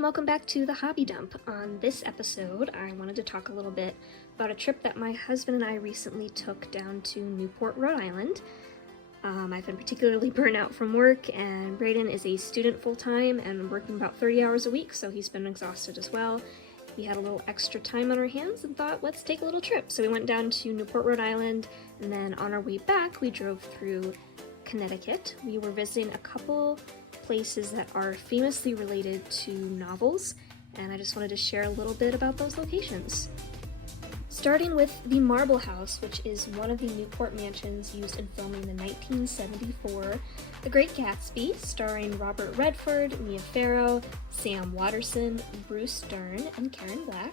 and welcome back to the Hobby Dump. On this episode, I wanted to talk a little bit about a trip that my husband and I recently took down to Newport, Rhode Island. I've been particularly burnt out from work, and Braden is a student full-time and working about 30 hours a week, so he's been exhausted as well. We had a little extra time on our hands and thought, let's take a little trip. So we went down to Newport, Rhode Island, and then on our way back, we drove through Connecticut. We were visiting a couple places that are famously related to novels, and I just wanted to share a little bit about those locations. Starting with the Marble House, which is one of the Newport Mansions used in filming the 1974 The Great Gatsby, starring Robert Redford, Mia Farrow, Sam Waterston, Bruce Dern, and Karen Black.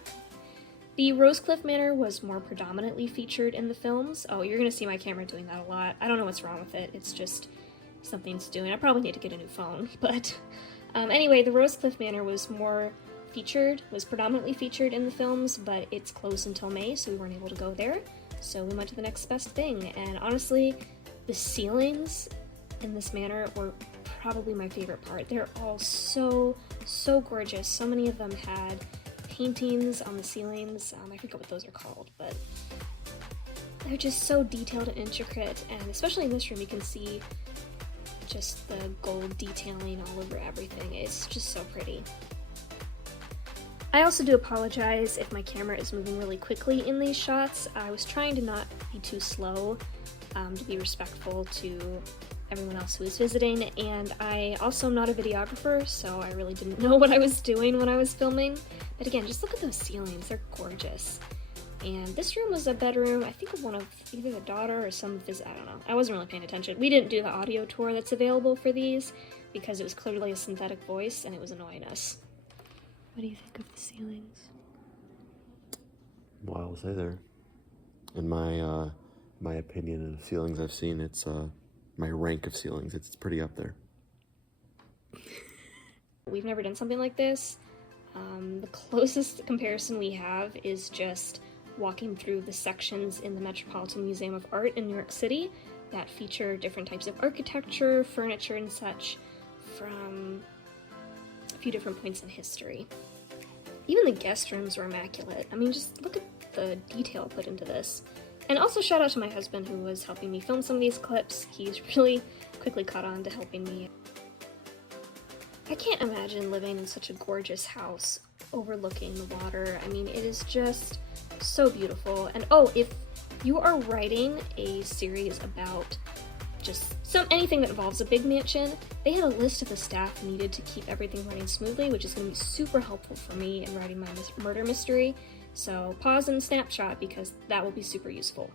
The Rosecliff Manor was more predominantly featured in the films. Oh, you're gonna see my camera doing that a lot. I don't know what's wrong with it. It's just something it's doing. I probably need to get a new phone. But anyway, the Rosecliff Manor was predominantly featured in the films, but it's closed until May, so we weren't able to go there. So we went to the next best thing, and honestly, the ceilings in this manor were probably my favorite part. They're all so gorgeous. So many of them had paintings on the ceilings. I forget what those are called, but they're just so detailed and intricate, and especially in this room you can see just the gold detailing all over everything. It's just so pretty. I also do apologize if my camera is moving really quickly in these shots. I was trying to not be too slow, to be respectful to everyone else who was visiting, and I also am not a videographer, so I really didn't know what I was doing when I was filming. But again, just look at those ceilings, they're gorgeous. And this room was a bedroom, I think of one of either the daughter or some of his, I don't know. I wasn't really paying attention. We didn't do the audio tour that's available for these because it was clearly a synthetic voice and it was annoying us. What do you think of the ceilings? Well, I'll say there. In my opinion of ceilings I've seen, it's my rank of ceilings. It's pretty up there. We've never done something like this. The closest comparison we have is just walking through the sections in the Metropolitan Museum of Art in New York City that feature different types of architecture, furniture, and such from a few different points in history. Even the guest rooms were immaculate. I mean, just look at the detail put into this. And also shout out to my husband who was helping me film some of these clips. He's really quickly caught on to helping me. I can't imagine living in such a gorgeous house overlooking the water. I mean, it is just so beautiful. And oh, if you are writing a series about just anything that involves a big mansion, they had a list of the staff needed to keep everything running smoothly, which is going to be super helpful for me in writing my murder mystery. So pause and snapshot because that will be super useful.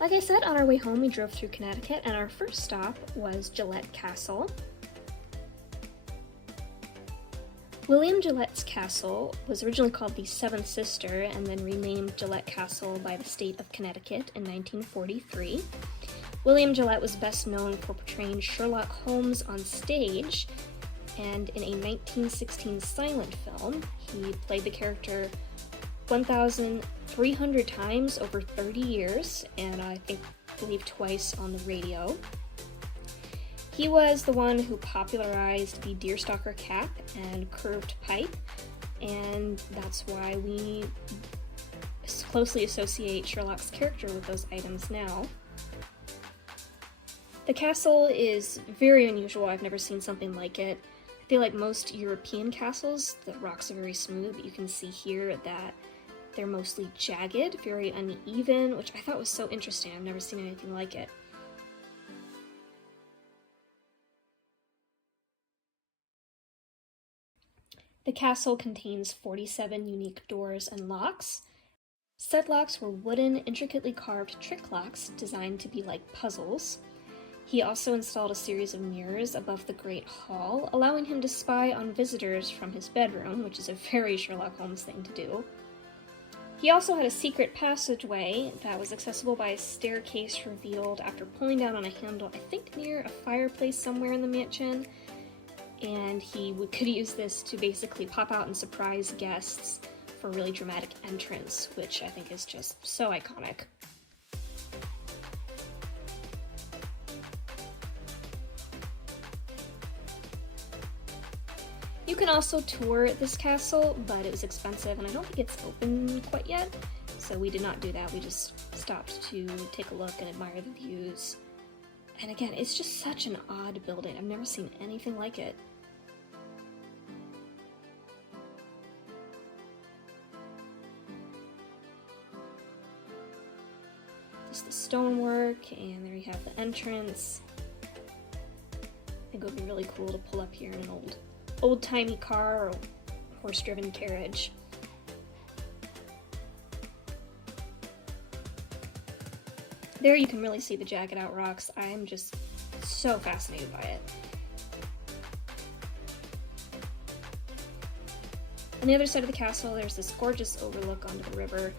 Like I said, on our way home we drove through Connecticut, and our first stop was Gillette Castle. William Gillette's castle was originally called the Seventh Sister and then renamed Gillette Castle by the state of Connecticut in 1943. William Gillette was best known for portraying Sherlock Holmes on stage, and in a 1916 silent film, he played the character 1,300 times over 30 years, and I believe twice on the radio. He was the one who popularized the deerstalker cap and curved pipe, and that's why we closely associate Sherlock's character with those items now. The castle is very unusual. I've never seen something like it. I feel like most European castles, the rocks are very smooth, but you can see here that they're mostly jagged, very uneven, which I thought was so interesting. I've never seen anything like it. The castle contains 47 unique doors and locks. Said locks were wooden, intricately carved trick locks designed to be like puzzles. He also installed a series of mirrors above the Great Hall, allowing him to spy on visitors from his bedroom, which is a very Sherlock Holmes thing to do. He also had a secret passageway that was accessible by a staircase revealed after pulling down on a handle, I think near a fireplace somewhere in the mansion. And he could use this to basically pop out and surprise guests for a really dramatic entrance, which I think is just so iconic. You can also tour this castle, but it was expensive and I don't think it's open quite yet, so we did not do that. We just stopped to take a look and admire the views. And again, it's just such an odd building. I've never seen anything like it. Just the stonework, and there you have the entrance. I think it would be really cool to pull up here in an old-timey car or horse-driven carriage. There you can really see the jagged out rocks. I am just so fascinated by it. On the other side of the castle, there's this gorgeous overlook onto the river,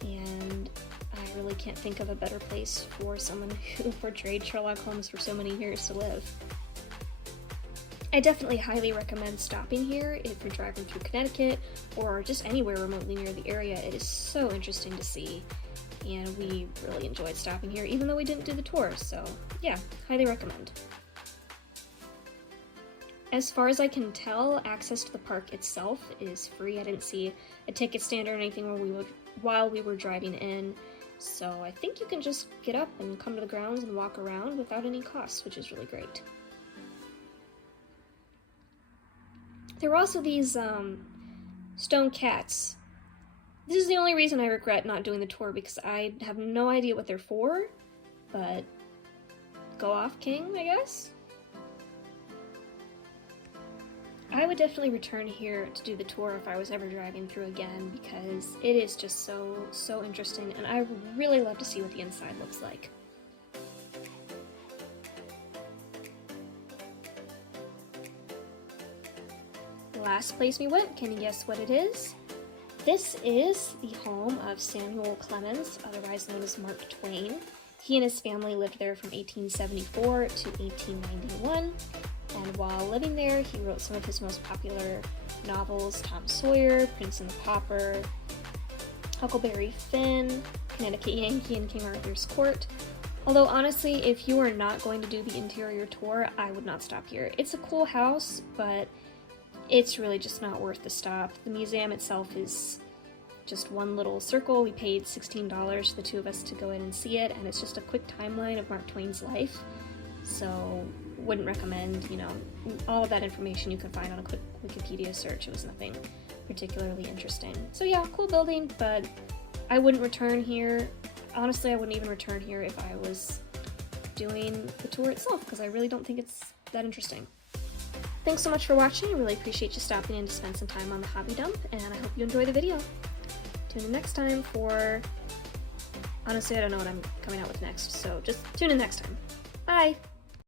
and I really can't think of a better place for someone who portrayed Sherlock Holmes for so many years to live. I definitely highly recommend stopping here if you're driving through Connecticut or just anywhere remotely near the area. It is so interesting to see, and we really enjoyed stopping here even though we didn't do the tour, so yeah, highly recommend. As far as I can tell, access to the park itself is free. I didn't see a ticket stand or anything while we were driving in, so I think you can just get up and come to the grounds and walk around without any costs, which is really great. There were also these stone cats. This is the only reason I regret not doing the tour, because I have no idea what they're for, but go off, King, I guess? I would definitely return here to do the tour if I was ever driving through again, because it is just so interesting, and I would really love to see what the inside looks like. Last place we went, can you guess what it is? This is the home of Samuel Clemens, otherwise known as Mark Twain. He and his family lived there from 1874 to 1891, and while living there, he wrote some of his most popular novels: Tom Sawyer, Prince and the Pauper, Huckleberry Finn, Connecticut Yankee, and King Arthur's Court. Although honestly, if you are not going to do the interior tour, I would not stop here. It's a cool house, but it's really just not worth the stop. The museum itself is just one little circle. We paid $16 for the two of us to go in and see it, and it's just a quick timeline of Mark Twain's life. So, wouldn't recommend, all of that information you can find on a quick Wikipedia search. It was nothing particularly interesting. So yeah, cool building, but I wouldn't return here. Honestly, I wouldn't even return here if I was doing the tour itself, because I really don't think it's that interesting. Thanks so much for watching. I really appreciate you stopping in to spend some time on the Hobby Dump, and I hope you enjoy the video. Tune in next time for... Honestly, I don't know what I'm coming out with next, so just tune in next time. Bye!